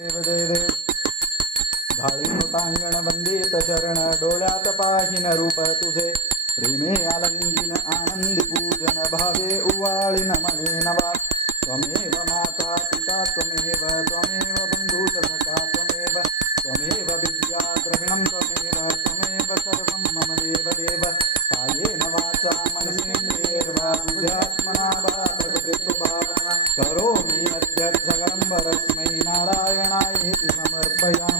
देव जय देव घाळीनुतांगण वंदित चरण डोळ्यात पाहिन रूप तुझे प्रेमे आलंगिन आनंदी पूजन भावे उवाळीन मणे नवा त्वमेव माता पिता त्वमेव बंधुच सखा त्वमेव विद्या द्रविणं त्वमेव सर्वं मम देव देव कायेन वाचा मनसेन्द्रियैर्वा बुद्ध्यात्मना वा प्रकृते स्वभावः करोमि यद्यत् सकलं परस्मै नारायणाय समर्पयामि।